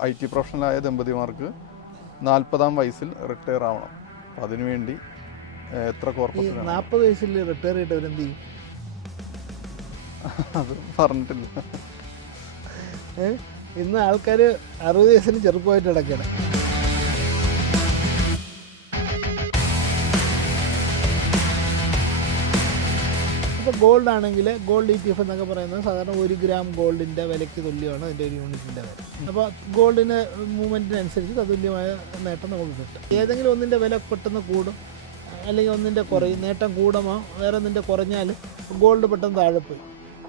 I T പ്രൊഫഷണലായ ദമ്പതിമാർക്ക് നാൽപ്പതാം വയസ്സിൽ retire ആവണം അപ്പം അതിനുവേണ്ടി എത്ര കോർപ്പസ്? നാൽപ്പത് വയസ്സിൽ റിട്ടയർ ചെയ്തിട്ട് എന്ത് ചെയ്യും അത് പറഞ്ഞിട്ടില്ല? ഇന്ന് ആൾക്കാർ അറുപത് വയസ്സിന് ചെറുപ്പമായിട്ട് കിടക്കണം ഗോൾഡ് ആണെങ്കിൽ ഗോൾഡ് ഇ ടി എഫ് എന്നൊക്കെ പറയുന്നത് സാധാരണ ഒരു ഗ്രാം ഗോൾഡിന്റെ വിലയ്ക്ക് തുല്യമാണ് അതിന്റെ ഒരു യൂണിറ്റിന്റെ വില. അപ്പോൾ ഗോൾഡിന് മൂവ്മെന്റിനനുസരിച്ച് തതുല്യമായ നേട്ടം നമുക്ക് കിട്ടും. ഏതെങ്കിലും ഒന്നിന്റെ വില പെട്ടെന്ന് കൂടും അല്ലെങ്കിൽ ഒന്നിന്റെ കുറയും നേട്ടം കൂടുമോ വേറെ ഒന്നിന്റെ കുറഞ്ഞാൽ ഗോൾഡ് പെട്ടെന്ന് താഴെ പോയി.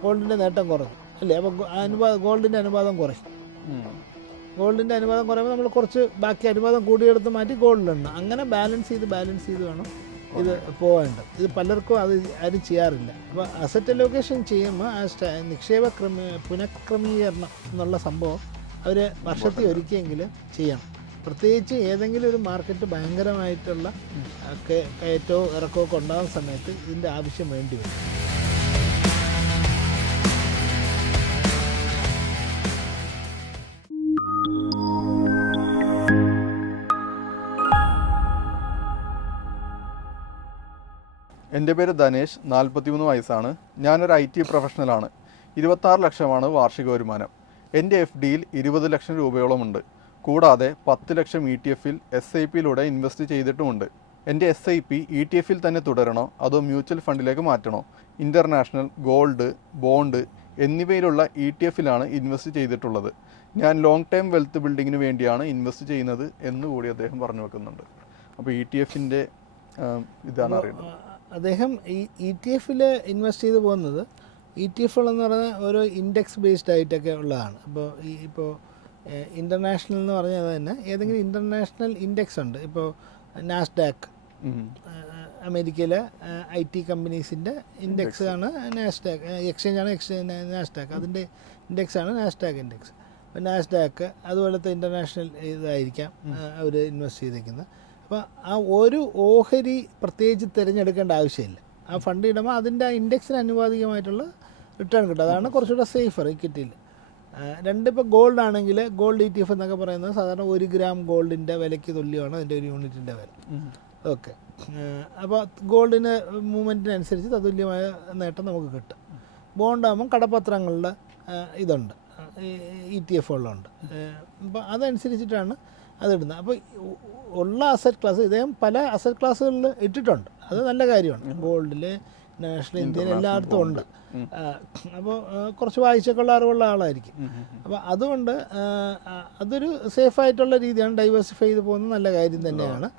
ഗോൾഡിന്റെ നേട്ടം കുറഞ്ഞു അല്ലേ? അപ്പോൾ അനുപാതം ഗോൾഡിന്റെ അനുപാതം കുറയും. ഗോൾഡിന്റെ അനുപാതം കുറയുമ്പോൾ നമ്മൾ കുറച്ച് ബാക്കി അനുപാതം കൂടിയെടുത്ത് മാറ്റി ഗോൾഡിലുണ്ട് അങ്ങനെ ബാലൻസ് ചെയ്ത് ബാലൻസ് ചെയ്ത് വേണം ഇത് പോകേണ്ടത്. ഇത് പലർക്കും അത് ആരും ചെയ്യാറില്ല. അപ്പോൾ അസറ്റ് അലോക്കേഷൻ ചെയ്യുമ്പോൾ ആ നിക്ഷേപ ക്രമീ പുനഃക്രമീകരണം എന്നുള്ള സംഭവം അവർ വർഷത്തിൽ ഒരിക്കലെങ്കിലും ചെയ്യണം. പ്രത്യേകിച്ച് ഏതെങ്കിലും ഒരു മാർക്കറ്റ് ഭയങ്കരമായിട്ടുള്ള കയറ്റവും ഇറക്കവും ഒക്കെ ഉണ്ടാകുന്ന സമയത്ത് ഇതിന്റെ ആവശ്യം വേണ്ടി വരും. എന്റെ പേര് ധനേഷ് നാൽപ്പത്തിമൂന്ന് വയസ്സാണ്. ഞാനൊരു ഐ ടി പ്രൊഫഷണലാണ്. ഇരുപത്താറ് ലക്ഷമാണ് വാർഷിക വരുമാനം. എന്റെ എഫ് ഡിയിൽ ഇരുപത് ലക്ഷം രൂപയോളമുണ്ട്. കൂടാതെ പത്ത് ലക്ഷം ഇ ടി എഫിൽ എസ് ഐ പിയിലൂടെ ഇൻവെസ്റ്റ് ചെയ്തിട്ടുമുണ്ട്. എന്റെ S I P E T എഫിൽ തന്നെ തുടരണോ? അതോ മ്യൂച്വൽ ഫണ്ടിലേക്ക് മാറ്റണോ? ഇന്റർനാഷണൽ ഗോൾഡ് ബോണ്ട് എന്നിവയിലുള്ള ഇ ടി എഫിലാണ് ഇൻവെസ്റ്റ് ചെയ്തിട്ടുള്ളത്. ഞാൻ ലോങ് ടൈം വെൽത്ത് ബിൽഡിങ്ങിന് വേണ്ടിയാണ് ഇൻവെസ്റ്റ് ചെയ്യുന്നത് എന്ന് കൂടി അദ്ദേഹം പറഞ്ഞു വെക്കുന്നുണ്ട്. അപ്പോൾ ഇ ടി എഫിന്റെ ഇതാണ് അറിയുന്നത് അദ്ദേഹം ഈ ഇ ടി എഫിൽ ഇൻവെസ്റ്റ് ചെയ്ത് പോകുന്നത് ഇ ടി എഫുകൾ എന്ന് പറഞ്ഞാൽ ഓരോ ഇൻഡെക്സ് ബേസ്ഡ് ആയിട്ടൊക്കെ ഉള്ളതാണ്. അപ്പോൾ ഈ ഇപ്പോൾ ഇന്റർനാഷണൽ എന്ന് പറഞ്ഞാൽ തന്നെ. ഏതെങ്കിലും ഇന്റർനാഷണൽ ഇൻഡെക്സ് ഉണ്ട്. ഇപ്പോൾ നാസ്ഡാക്ക് അമേരിക്കയിലെ ഐ ടി കമ്പനീസിന്റെ ഇൻഡെക്സ് ആണ് നാസ്ഡാക്ക് എക്സ്ചേഞ്ച് ആണ് എക്സ്ചേഞ്ച് നാസ്ഡാക്ക് അതിന്റെ ഇൻഡെക്സ് ആണ് നാസ്ഡാക്ക് ഇൻഡെക്സ് അപ്പോൾ നാസ്ഡാക്ക് അതുപോലത്തെ ഇന്റർനാഷണൽ ഇതായിരിക്കാം അവർ ഇൻവെസ്റ്റ് ചെയ്തേക്കുന്നത്. അപ്പോൾ ആ ഒരു ഓഹരി പ്രത്യേകിച്ച് തിരഞ്ഞെടുക്കേണ്ട ആവശ്യമില്ല. ആ ഫണ്ട് ഇടുമ്പോൾ അതിന്റെ ആ ഇൻഡെക്സിന് അനുപാതികമായിട്ടുള്ള റിട്ടേൺ കിട്ടും. അതാണ് കുറച്ചുകൂടെ സേഫർ ഇക്വിറ്റിയിൽ രണ്ട് ഇപ്പോൾ ഗോൾഡ് ആണെങ്കിൽ ഗോൾഡ് ഇ ടി എഫ് എന്നൊക്കെ പറയുന്നത് സാധാരണ ഒരു ഗ്രാം ഗോൾഡിന്റെ വിലയ്ക്ക് തുല്യമാണ് അതിന്റെ ഒരു യൂണിറ്റിന്റെ വില. ഓക്കെ. അപ്പോൾ ഗോൾഡിന് മൂവ്മെന്റിനനുസരിച്ച് തതുല്യമായ നേട്ടം നമുക്ക് കിട്ടും. ബോണ്ടാകുമ്പം കടപ്പത്രങ്ങളുടെ ആ, ഇതുണ്ട്. ഇ ടി എഫുകളുണ്ട് അപ്പോൾ അതനുസരിച്ചിട്ടാണ് അതിടുന്നത്. അപ്പോൾ ഉള്ള അസറ്റ് ക്ലാസ് ഇദ്ദേഹം പല അസറ്റ് ക്ലാസ്സുകളിൽ ഇട്ടിട്ടുണ്ട്. അത് നല്ല കാര്യമാണ്. ഗോൾഡിൽ നാഷണൽ ഇന്ത്യയിൽ എല്ലായിടത്തും ഉണ്ട്. അപ്പോൾ കുറച്ച് വായിച്ചൊക്കെയുള്ള അറിവുള്ള ആളായിരിക്കും. അപ്പോൾ അതുകൊണ്ട് അതൊരു സേഫ് അതൊരു സേഫായിട്ടുള്ള രീതിയാണ് ഡൈവേഴ്സിഫൈ ചെയ്ത് പോകുന്നത് നല്ല കാര്യം തന്നെയാണ്.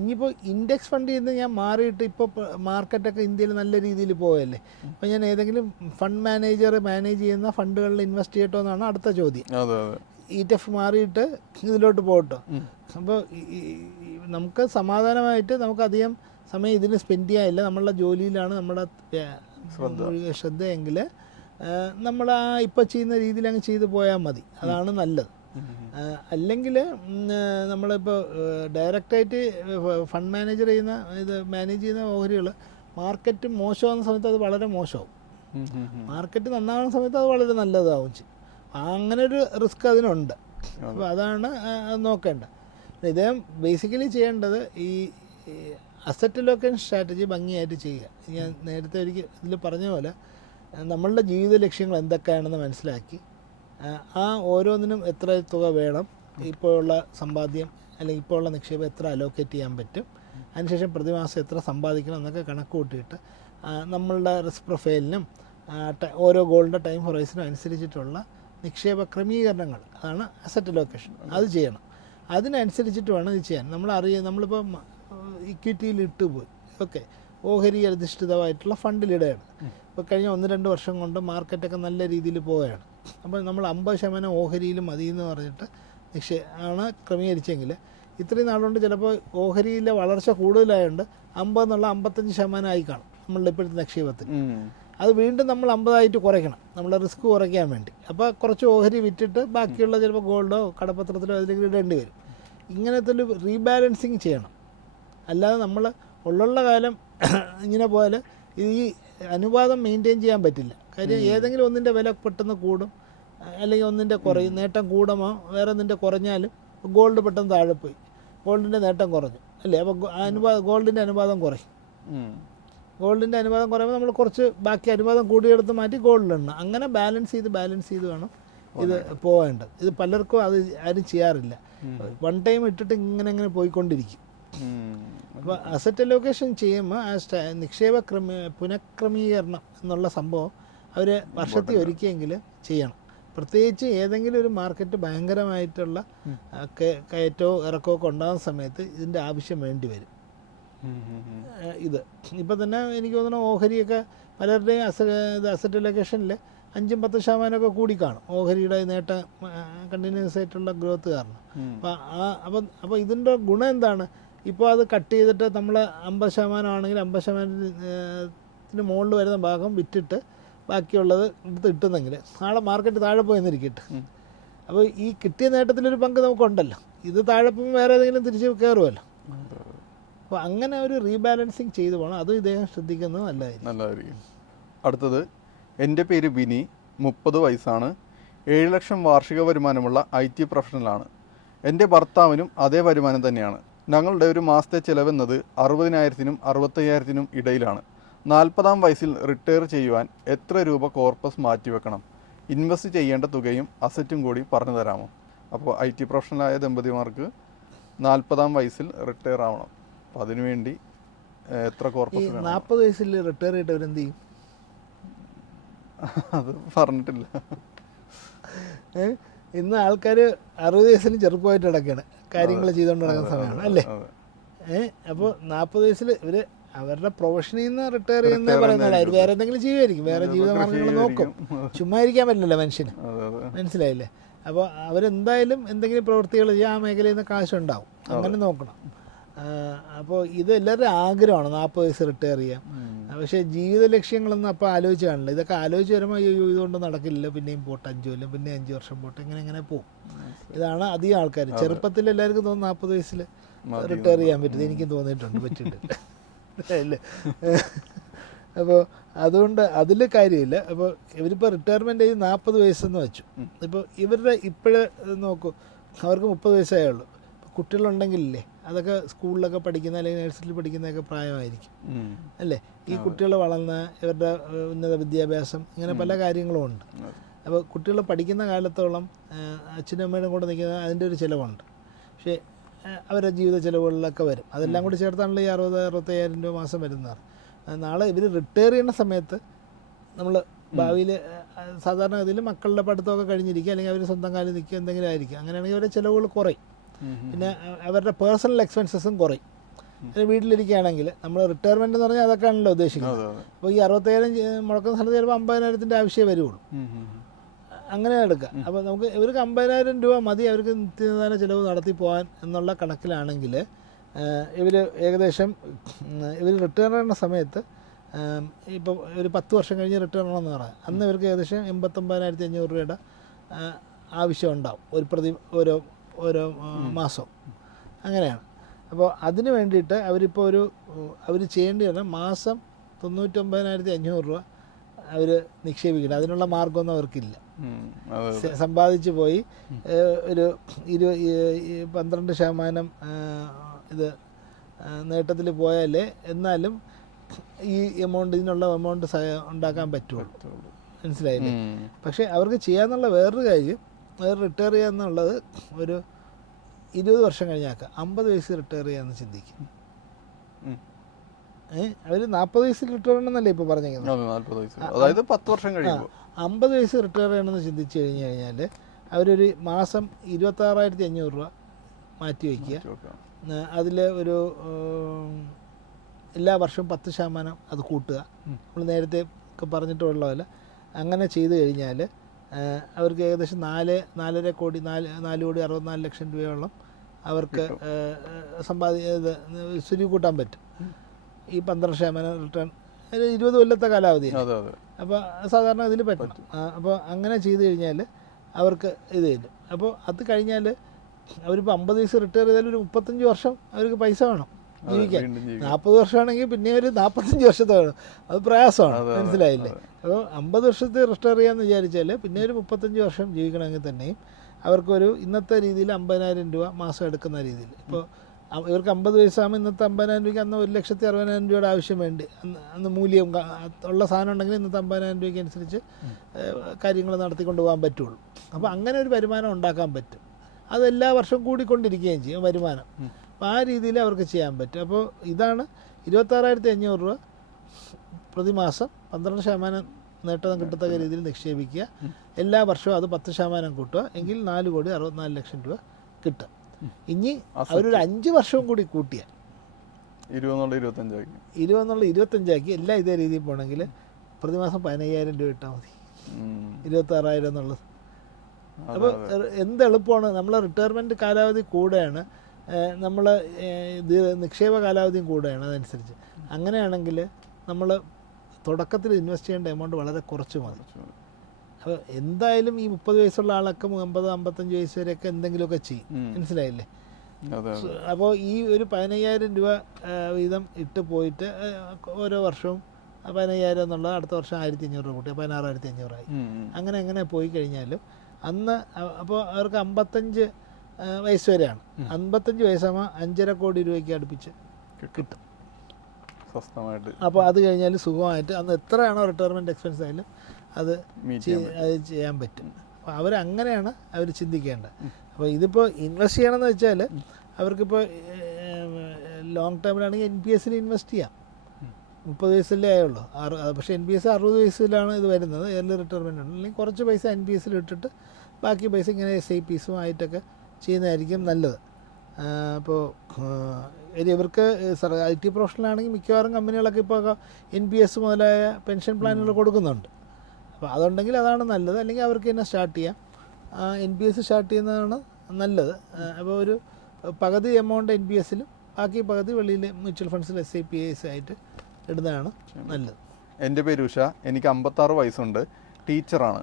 ഇനിയിപ്പോൾ ഇൻഡെക്സ് ഫണ്ട് ചെയ്യുന്ന ഞാൻ മാറിയിട്ട് ഇപ്പോൾ മാർക്കറ്റൊക്കെ ഇന്ത്യയിൽ നല്ല രീതിയിൽ പോയല്ലേ? അപ്പോൾ ഞാൻ ഏതെങ്കിലും ഫണ്ട് മാനേജർ മാനേജ് ചെയ്യുന്ന ഫണ്ടുകളിൽ ഇൻവെസ്റ്റ് ചെയ്യട്ടോ എന്നാണ് അടുത്ത ചോദ്യം. ഇ ടി എഫ് മാറിയിട്ട് ഇതിലോട്ട് പോകട്ടോ. അപ്പോൾ നമുക്ക് സമാധാനമായിട്ട് നമുക്ക് അധികം സമയം ഇതിന് സ്പെൻഡ് ചെയ്യാനില്ല. നമ്മളുടെ ജോലിയിലാണ് നമ്മുടെ ശ്രദ്ധ. ശ്രദ്ധയെങ്കിൽ നമ്മൾ ആ ഇപ്പം ചെയ്യുന്ന രീതിയിൽ അങ്ങ് ചെയ്തു പോയാൽ മതി. അതാണ് നല്ലത്. അല്ലെങ്കിൽ നമ്മളിപ്പോൾ ഡയറക്റ്റായിട്ട് ഫണ്ട് മാനേജർ ചെയ്യുന്ന ഇത് മാനേജ് ചെയ്യുന്ന ഓഹരികൾ മാർക്കറ്റ് മോശമാകുന്ന സമയത്ത് അത് വളരെ മോശമാവും. മാർക്കറ്റ് നന്നാവുന്ന സമയത്ത് അത് വളരെ നല്ലതാവും ചെയ്യും. അങ്ങനെ ഒരു റിസ്ക് അതിനുണ്ട്. അപ്പോൾ അതാണ് നോക്കേണ്ട അത് നോക്കേണ്ടത് ഇദ്ദേഹം ബേസിക്കലി ചെയ്യേണ്ടത് ഈ അസറ്റ് ലൊക്കേഷൻ സ്ട്രാറ്റജി ഭംഗിയായിട്ട് ചെയ്യുക. ഞാൻ നേരത്തെ ഒരിക്കൽ ഇതിൽ പറഞ്ഞ പോലെ നമ്മളുടെ ജീവിത ലക്ഷ്യങ്ങൾ എന്തൊക്കെയാണെന്ന് മനസ്സിലാക്കി ആ, ഓരോന്നിനും എത്ര തുക വേണം ഇപ്പോഴുള്ള സമ്പാദ്യം അല്ലെങ്കിൽ ഇപ്പോഴുള്ള നിക്ഷേപം എത്ര അലോക്കേറ്റ് ചെയ്യാൻ പറ്റും അതിനുശേഷം പ്രതിമാസം എത്ര സമ്പാദിക്കണം എന്നൊക്കെ കണക്ക് കൂട്ടിയിട്ട് നമ്മളുടെ റിസ്ക് പ്രൊഫൈലിനും ഓരോ ഗോളിന്റെ ടൈം ഹൊറൈസിനും അനുസരിച്ചിട്ടുള്ള നിക്ഷേപ ക്രമീകരണങ്ങൾ. അതാണ് അസറ്റ് ലൊക്കേഷൻ അത് ചെയ്യണം. അതിനനുസരിച്ചിട്ട് വേണം ഇത് ചെയ്യാൻ. നമ്മൾ അറിയാം നമ്മളിപ്പോൾ ഇക്വിറ്റിയിൽ ഇട്ടുപോയി ഓക്കെ. ഓഹരി അധിഷ്ഠിതമായിട്ടുള്ള ഫണ്ടിലിടുകയാണ് ഇപ്പോൾ കഴിഞ്ഞ ഒന്ന് രണ്ട് വർഷം കൊണ്ട് മാർക്കറ്റൊക്കെ നല്ല രീതിയിൽ പോവുകയാണ്. അപ്പോൾ നമ്മൾ അമ്പത് ശതമാനം ഓഹരിയിൽ മതി എന്ന് പറഞ്ഞിട്ട് നിക്ഷേ ആണ് ക്രമീകരിച്ചെങ്കിൽ ഇത്രയും നാളുകൊണ്ട് ചിലപ്പോൾ ഓഹരിയിലെ വളർച്ച കൂടുതലായതുകൊണ്ട് അമ്പത് എന്നുള്ള അമ്പത്തഞ്ച് ശതമാനമായി കാണും നമ്മളുടെ ഇപ്പോഴത്തെ നിക്ഷേപത്തിൽ. അത് വീണ്ടും നമ്മൾ അമ്പതായിട്ട് കുറയ്ക്കണം. നമ്മുടെ റിസ്ക് കുറയ്ക്കാൻ വേണ്ടി. അപ്പോൾ കുറച്ച് ഓഹരി വിറ്റിട്ട് ബാക്കിയുള്ള ചിലപ്പോൾ ഗോൾഡോ കടപ്പത്രത്തിലോ അതിലേക്ക് ഇടേണ്ടി വരും. ഇങ്ങനത്തെ ഒരു റീബാലൻസിങ് ചെയ്യണം. അല്ലാതെ നമ്മൾ ഉള്ള കാലം ഇങ്ങനെ പോയാൽ ഈ അനുപാതം മെയിന്റെയിൻ ചെയ്യാൻ പറ്റില്ല. കാര്യം ഏതെങ്കിലും ഒന്നിന്റെ വില പെട്ടെന്ന് കൂടും. അല്ലെങ്കിൽ ഒന്നിന്റെ കുറയും. നേട്ടം കൂടുമോ? വേറെ ഒന്നിന്റെ കുറഞ്ഞാലും ഗോൾഡ് പെട്ടെന്ന് താഴെ പോയി. ഗോൾഡിന്റെ നേട്ടം കുറഞ്ഞു. അല്ലേ? അപ്പോൾ അനുപാതം ഗോൾഡിന്റെ അനുപാതം കുറയും. ഗോൾഡിന്റെ അനുപാതം കുറയുമ്പോൾ നമ്മൾ കുറച്ച് ബാക്കി അനുപാതം കൂടിയെടുത്ത് മാറ്റി ഗോൾഡിലെണ്ണ അങ്ങനെ ബാലൻസ് ചെയ്ത് ബാലൻസ് ചെയ്ത് വേണം ഇത് പോകേണ്ടത് ഇത് പലർക്കും അത് ആരും ചെയ്യാറില്ല. വൺ ടൈം ഇട്ടിട്ട് ഇങ്ങനെ ഇങ്ങനെ പോയിക്കൊണ്ടിരിക്കും. അപ്പോൾ അസറ്റ് അലോക്കേഷൻ ചെയ്യുമ്പോൾ ആ സ്റ്റാ നിക്ഷേപ ക്രമീ പുനഃക്രമീകരണം എന്നുള്ള സംഭവം അവർ വർഷത്തിൽ ഒരിക്കലെങ്കിലും ചെയ്യണം. പ്രത്യേകിച്ച് ഏതെങ്കിലും ഒരു മാർക്കറ്റ് ഭയങ്കരമായിട്ടുള്ള കയറ്റവും ഇറക്കമൊക്കെ ഉണ്ടാകുന്ന സമയത്ത് ഇതിന്റെ ആവശ്യം വേണ്ടി വരും. ഇത്. ഇപ്പം തന്നെ എനിക്ക് തോന്നുന്നു ഓഹരിയൊക്കെ പലരുടെയും അസ ഇത് അസറ്റ് ലൊക്കേഷനിൽ അഞ്ചും പത്ത് ശതമാനമൊക്കെ കൂടി കാണും. ഓഹരിയുടെ നേട്ട കണ്ടിന്യൂസ് ആയിട്ടുള്ള ഗ്രോത്ത് കാരണം. അപ്പോൾ അപ്പം ആ അപ്പം അപ്പോൾ ഇതിന്റെ ഗുണം എന്താണ്? ഇപ്പോൾ അത് കട്ട് ചെയ്തിട്ട് നമ്മൾ അമ്പത് ശതമാനം ആണെങ്കിൽ അമ്പത് ശതമാനത്തിന് മുകളിൽ വരുന്ന ഭാഗം വിറ്റിട്ട് ബാക്കിയുള്ളത് എടുത്ത് കിട്ടുന്നെങ്കിൽ നാളെ മാർക്കറ്റ് താഴെ പോയി എന്നിരിക്കട്ടെ അപ്പോൾ ഈ കിട്ടിയ നേട്ടത്തിലൊരു പങ്ക് നമുക്കുണ്ടല്ലോ. ഇത് താഴെ പോകുമ്പോൾ വേറെ ഏതെങ്കിലും തിരിച്ച് കയറുമല്ലോ. അപ്പോൾ അങ്ങനെ ഒരു റീബാലൻസിങ് ചെയ്തു പോകണം അതും ഇദ്ദേഹം ശ്രദ്ധിക്കുന്നത് നല്ലതായിരിക്കും. നല്ലതായിരിക്കും. അടുത്തത് എന്റെ പേര് ബിനി മുപ്പത് വയസ്സാണ്. ഏഴ് ലക്ഷം വാർഷിക വരുമാനമുള്ള ഐ ടി പ്രൊഫഷണലാണ്. എന്റെ ഭർത്താവിനും അതേ വരുമാനം തന്നെയാണ്. ഞങ്ങളുടെ ഒരു മാസത്തെ ചിലവെന്നത് അറുപതിനായിരത്തിനും അറുപത്തയ്യായിരത്തിനും ഇടയിലാണ്. നാൽപ്പതാം വയസ്സിൽ റിട്ടയർ ചെയ്യുവാൻ എത്ര രൂപ കോർപ്പസ് മാറ്റിവെക്കണം ഇൻവെസ്റ്റ് ചെയ്യേണ്ട തുകയും അസറ്റും കൂടി പറഞ്ഞു തരാമോ? അപ്പോൾ ഐ ടി പ്രൊഫഷണലായ ദമ്പതിമാർക്ക് നാൽപ്പതാം വയസ്സിൽ റിട്ടയർ ആവണം. അപ്പോൾ അതിനുവേണ്ടി എത്ര കോർപ്പസ് വേണം? നാൽപ്പത് വയസ്സിൽ റിട്ടയർ ചെയ്തിട്ട് എന്ത് ചെയ്യും? അത് പറഞ്ഞിട്ടില്ല? ഇന്ന് ആൾക്കാർ അറുപത് വയസ്സിന് ചെറുപ്പമായിട്ട് നടക്കുകയാണ് കാര്യങ്ങൾ ചെയ്തുകൊണ്ട് നടക്കുന്ന സമയമാണ് അല്ലേ. ഏഹ് അപ്പോൾ നാൽപ്പത് വയസ്സിൽ ഇവർ അവരുടെ പ്രൊഫഷനിൽ നിന്ന് റിട്ടയർ ചെയ്യുന്ന പറയുന്നില്ല അവർ വേറെ എന്തെങ്കിലും ചെയ്യുമായിരിക്കും വേറെ ജീവിത മാർഗങ്ങൾ നോക്കും. ചുമ്മാ ഇരിക്കാൻ പറ്റില്ലല്ലോ മനുഷ്യന്. മനസ്സിലായില്ലേ? അപ്പോൾ അവരെന്തായാലും എന്തെങ്കിലും പ്രവൃത്തികൾ ചെയ്യാൻ ആ മേഖലയിൽ നിന്ന് കാശുണ്ടാവും. അങ്ങനെ നോക്കണം. അപ്പോൾ ഇത് എല്ലാവരുടെയും ആഗ്രഹമാണ് നാൽപ്പത് വയസ്സ് റിട്ടയർ ചെയ്യാം പക്ഷേ ജീവിത ലക്ഷ്യങ്ങളൊന്നും അപ്പോൾ ആലോചിച്ച് കാണില്ല. ഇതൊക്കെ ആലോചിച്ച് വരുമ്പോൾ അയ്യോ ഇതുകൊണ്ട് നടക്കില്ല പിന്നെയും പോട്ടെ അഞ്ച് കൊല്ലം പിന്നെ അഞ്ച് വർഷം പോട്ടെ ഇങ്ങനെ ഇങ്ങനെ പോകും ഇതാണ് അധികം ആൾക്കാർ ചെറുപ്പത്തിൽ എല്ലാവർക്കും തോന്നുന്നു നാൽപ്പത് വയസ്സിൽ റിട്ടയർ ചെയ്യാൻ പറ്റും. എനിക്കും തോന്നിയിട്ടുണ്ട് പറ്റിയിട്ടില്ല അല്ലേ? അപ്പോൾ അതുകൊണ്ട് അതിൽ കാര്യമില്ല. അപ്പോൾ ഇവരിപ്പോൾ റിട്ടയർമെന്റ് ചെയ്ത് നാൽപ്പത് വയസ്സെന്ന് വെച്ചു. ഇപ്പോൾ ഇവരുടെ ഇപ്പോഴേ നോക്കൂ അവർക്ക് മുപ്പത് വയസ്സായുള്ളൂ. കുട്ടികളുണ്ടെങ്കിലേ അതൊക്കെ സ്കൂളിലൊക്കെ പഠിക്കുന്ന അല്ലെങ്കിൽ നഴ്സറിയിൽ പഠിക്കുന്നതൊക്കെ പ്രായമായിരിക്കും. അല്ലേ? ഈ കുട്ടികൾ വളർന്ന ഇവരുടെ ഉന്നത വിദ്യാഭ്യാസം ഇങ്ങനെ പല കാര്യങ്ങളും ഉണ്ട് അപ്പോൾ കുട്ടികൾ പഠിക്കുന്ന കാലത്തോളം അച്ഛനും അമ്മയുടെ കൂടെ നിൽക്കുന്ന അതിന്റെ ഒരു ചിലവുണ്ട്. പക്ഷേ അവരുടെ ജീവിത ചിലവുകളിലൊക്കെ വരും. അതെല്ലാം കൂടി ചേർത്താണല്ലോ ഈ അറുപത് അറുപത്തയ്യായിരം രൂപ മാസം വരുന്നത്. നാളെ ഇവർ റിട്ടയർ ചെയ്യുന്ന സമയത്ത് നമ്മൾ ഭാവിയിൽ സാധാരണ ഗതിയിൽ മക്കളുടെ പഠിത്തമൊക്കെ കഴിഞ്ഞിരിക്കുക അല്ലെങ്കിൽ അവർ സ്വന്തം കാലിൽ നിൽക്കുക എന്തെങ്കിലും ആയിരിക്കും അങ്ങനെയാണെങ്കിൽ അവരുടെ ചിലവുകൾ കുറയും. പിന്നെ അവരുടെ പേഴ്സണൽ എക്സ്പെൻസസും കുറയും. വീട്ടിലിരിക്കുകയാണെങ്കിൽ നമ്മൾ റിട്ടയർമെന്റ് എന്ന് പറഞ്ഞാൽ അതൊക്കെയാണല്ലോ ഉദ്ദേശിക്കുന്നത്. അപ്പോൾ ഈ അറുപത്തയ്യായിരം മുടക്കുന്ന സ്ഥലത്ത് ചിലപ്പോൾ അമ്പതിനായിരത്തിന്റെ ആവശ്യമേ വരുള്ളൂ. അങ്ങനെ എടുക്കുക. അപ്പോൾ നമുക്ക് ഇവർക്ക് അമ്പതിനായിരം രൂപ മതി അവർക്ക് നിത്യനിദാന ചിലവ് നടത്തി പോകാൻ എന്നുള്ള കണക്കിലാണെങ്കിൽ ഇവർ ഏകദേശം ഇവർ റിട്ടയർ ചെയ്യുന്ന സമയത്ത് ഇപ്പോൾ ഒരു പത്ത് വർഷം കഴിഞ്ഞ് റിട്ടയർ ആണെന്ന് പറയാം അന്ന് ഇവർക്ക് ഏകദേശം എൺപത്തൊമ്പതിനായിരത്തി അഞ്ഞൂറ് രൂപയുടെ ആവശ്യം ഉണ്ടാവും. ഒരു പ്രതി ഓരോ ഓരോ മാസം. അങ്ങനെയാണ്. അപ്പോൾ അതിന് വേണ്ടിയിട്ട് അവരിപ്പോൾ ഒരു അവർ ചെയ്യേണ്ടി മാസം തൊണ്ണൂറ്റൊമ്പതിനായിരത്തി അഞ്ഞൂറ് രൂപ അവർ നിക്ഷേപിക്കണം അതിനുള്ള മാർഗമൊന്നും അവർക്കില്ല. സമ്പാദിച്ചു പോയി ഒരു ഇരു പന്ത്രണ്ട് ശതമാനം ഇത് നേട്ടത്തിൽ പോയാലേ എന്നാലും ഈ എമൗണ്ട് ഇതിനുള്ള എമൗണ്ട് ഉണ്ടാക്കാൻ പറ്റുള്ളൂ. മനസ്സിലായില്ലേ? പക്ഷേ അവർക്ക് ചെയ്യാന്നുള്ള വേറൊരു കാര്യം അവർ റിട്ടയർ ചെയ്യുക എന്നുള്ളത് ഒരു ഇരുപത് വർഷം കഴിഞ്ഞാക്കുക അമ്പത് വയസ്സിൽ റിട്ടയർ ചെയ്യാമെന്ന് ചിന്തിക്കും. ഏഹ് അവർ നാൽപ്പത് വയസ്സിൽ റിട്ടയർ ചെയ്യണമെന്നല്ലേ ഇപ്പോൾ പറഞ്ഞിരിക്കുന്നത്? അതെ അതായത് പത്ത് വർഷം കഴിയുമ്പോൾ. അമ്പത് വയസ്സ് റിട്ടയർ ചെയ്യണമെന്ന് ചിന്തിച്ചു കഴിഞ്ഞ് കഴിഞ്ഞാൽ അവരൊരു മാസം ഇരുപത്താറായിരത്തി അഞ്ഞൂറ് രൂപ മാറ്റി വയ്ക്കുക. അതിൽ ഒരു എല്ലാ വർഷവും പത്ത് ശതമാനം അത് കൂട്ടുക. നമ്മൾ നേരത്തെ ഒക്കെ പറഞ്ഞിട്ടുള്ള പോലെ അങ്ങനെ ചെയ്തു കഴിഞ്ഞാൽ അവർക്ക് ഏകദേശം നാല് നാലര കോടി നാല് നാല് കോടി അറുപത്തിനാല് ലക്ഷം രൂപയോളം അവർക്ക് സമ്പാദി ഇത് കൂട്ടാൻ പറ്റും. ഈ പന്ത്രണ്ട് ശതമാനം റിട്ടേൺ ഇരുപത് കൊല്ലത്തെ അതെ അപ്പോൾ സാധാരണ ഇതിൽ പറ്റും. അപ്പോൾ അങ്ങനെ ചെയ്ത് കഴിഞ്ഞാൽ അവർക്ക് ഇത് തരും. അപ്പോൾ അത് കഴിഞ്ഞാൽ അവരിപ്പോൾ അമ്പത് വയസ്സ് റിട്ടയർ ചെയ്താൽ ഒരു മുപ്പത്തഞ്ച് വർഷം അവർക്ക് പൈസ വേണം. ജീവിക്കാൻ. നാൽപ്പത് വർഷമാണെങ്കിൽ പിന്നെ ഒരു നാൽപ്പത്തഞ്ച് വർഷത്തെ വേണം അത് പ്രയാസമാണ് മനസ്സിലായില്ലേ? അപ്പോൾ അമ്പത് വർഷത്തെ റിട്ടയർ ചെയ്യാമെന്ന് വിചാരിച്ചാൽ പിന്നെ ഒരു മുപ്പത്തഞ്ച് വർഷം ജീവിക്കണമെങ്കിൽ തന്നെയും അവർക്കൊരു ഇന്നത്തെ രീതിയിൽ അമ്പതിനായിരം രൂപ മാസം എടുക്കുന്ന രീതിയിൽ. ഇപ്പോൾ ഇവർക്ക് അമ്പത് വയസ്സാകുമ്പോൾ ഇന്നത്തെ അമ്പതിനായിരം രൂപയ്ക്ക് അന്ന് ഒരു ലക്ഷത്തി അറുപതിനായിരം രൂപയുടെ ആവശ്യം വേണ്ടി അന്ന് അന്ന് മൂല്യം ഉള്ള സാധനം ഉണ്ടെങ്കിൽ ഇന്നത്തെ അമ്പതിനായിരം രൂപയ്ക്ക് അനുസരിച്ച് കാര്യങ്ങൾ നടത്തിക്കൊണ്ട് പോകാൻ പറ്റുള്ളൂ. അപ്പോൾ അങ്ങനെ ഒരു വരുമാനം ഉണ്ടാക്കാൻ പറ്റും. അത് എല്ലാ വർഷവും കൂടിക്കൊണ്ടിരിക്കുകയും ചെയ്യും വരുമാനം. അപ്പോൾ ആ രീതിയിൽ അവർക്ക് ചെയ്യാൻ പറ്റും. അപ്പോൾ ഇതാണ് ഇരുപത്താറായിരത്തി അഞ്ഞൂറ് രൂപ പ്രതിമാസം. പന്ത്രണ്ട് ശതമാനം നേട്ടം കിട്ടത്തക്ക രീതിയിൽ നിക്ഷേപിക്കുക. എല്ലാ വർഷവും അത് പത്ത് ശതമാനം കൂട്ടുക. എങ്കിൽ നാല് കോടി അറുപത്തിനാല് ലക്ഷം രൂപ കിട്ടും. ഇനി അവരൊരു അഞ്ച് വർഷവും കൂടി കൂട്ടിയ ഇരുപതെന്നുള്ള ഇരുപത്തഞ്ചാക്കി. ഇരുപതെന്നുള്ള ഇരുപത്തഞ്ചാക്കി എല്ലാം ഇതേ രീതിയിൽ പോകണമെങ്കിൽ പ്രതിമാസം പതിനയ്യായിരം രൂപ ഇട്ടാൽ മതി. ഇരുപത്താറായിരം എന്നുള്ളത്. അപ്പോൾ. എന്ത് എളുപ്പമാണ്. നമ്മളെ റിട്ടയർമെന്റ് കാലാവധി കൂടെയാണ് നമ്മൾ ഇത് നിക്ഷേപ കാലാവധിയും കൂടുകയാണ് അതനുസരിച്ച്. അങ്ങനെയാണെങ്കിൽ നമ്മൾ തുടക്കത്തിൽ ഇൻവെസ്റ്റ് ചെയ്യേണ്ട എമൗണ്ട് വളരെ കുറച്ച് മതി. അപ്പോൾ എന്തായാലും ഈ മുപ്പത് വയസ്സുള്ള ആളൊക്കെ അമ്പത് അമ്പത്തഞ്ച് വയസ്സ് വരെയൊക്കെ എന്തെങ്കിലുമൊക്കെ ചെയ്യും. മനസ്സിലായില്ലേ? അപ്പോൾ ഈ ഒരു പതിനയ്യായിരം രൂപ വീതം ഇട്ട് പോയിട്ട് ഓരോ വർഷവും പതിനയ്യായിരം എന്നുള്ളത് അടുത്ത വർഷം ആയിരത്തി അഞ്ഞൂറ് രൂപ കൂട്ടി പതിനാറായിരത്തി അഞ്ഞൂറായി. അങ്ങനെ അങ്ങനെ പോയി കഴിഞ്ഞാലും അന്ന് അപ്പോൾ അവർക്ക് അമ്പത്തഞ്ച് വയസ്സ് വരെയാണ്. അൻപത്തഞ്ച് വയസ്സാകുമ്പോൾ അഞ്ചര കോടി രൂപയ്ക്ക് അടുപ്പിച്ച് കിട്ടും. സ്വസ്ഥമായിട്ട്. അപ്പോൾ അത് കഴിഞ്ഞാൽ സുഖമായിട്ട് അന്ന് എത്രയാണോ റിട്ടയർമെന്റ് എക്സ്പെൻസ് ആയാലും അത് അത് ചെയ്യാൻ പറ്റും. അപ്പോൾ അവരങ്ങനെയാണ് അവർ ചിന്തിക്കേണ്ടത്. അപ്പോൾ ഇതിപ്പോൾ ഇൻവെസ്റ്റ് ചെയ്യണമെന്ന് വെച്ചാൽ അവർക്കിപ്പോൾ ലോങ് ടേമിലാണെങ്കിൽ എൻ പി എസിൽ ഇൻവെസ്റ്റ് ചെയ്യാം. മുപ്പത് വയസ്സല്ലേ ആയുള്ളൂ. ആറ് പക്ഷേ എൻ പി എസ് അറുപത് വയസ്സിലാണ് ഇത് വരുന്നത്. ഏർലി റിട്ടയർമെന്റ് ഉണ്ട്. അല്ലെങ്കിൽ കുറച്ച് പൈസ എൻ പി എസിൽ ഇട്ടിട്ട് ബാക്കി പൈസ ഇങ്ങനെ എസ് ഐ പിസും ആയിട്ടൊക്കെ ചെയ്യുന്നതായിരിക്കും നല്ലത്. അപ്പോൾ ഇനി ഇവർക്ക് ഐ ടി പ്രൊഫഷണലാണെങ്കിൽ മിക്കവാറും കമ്പനികളൊക്കെ ഇപ്പോൾ എൻ പി എസ് മുതലായ പെൻഷൻ പ്ലാനുകൾ കൊടുക്കുന്നുണ്ട്. അപ്പോൾ അതുണ്ടെങ്കിൽ അതാണ് നല്ലത്. അല്ലെങ്കിൽ അവർക്ക് തന്നെ സ്റ്റാർട്ട് ചെയ്യാം. എൻ പി എസ് സ്റ്റാർട്ട് ചെയ്യുന്നതാണ് നല്ലത്. അപ്പോൾ ഒരു പകുതി എമൗണ്ട് എൻ പി എസിലും ബാക്കി പകുതി വെളിയിൽ മ്യൂച്വൽ ഫണ്ട്സിൽ എസ് ഐ പി എസ് ആയിട്ട് ഇടുന്നതാണ് നല്ലത്. എന്റെ പേര് ഉഷ. എനിക്ക് അമ്പത്താറ് വയസ്സുണ്ട്. ടീച്ചറാണ്.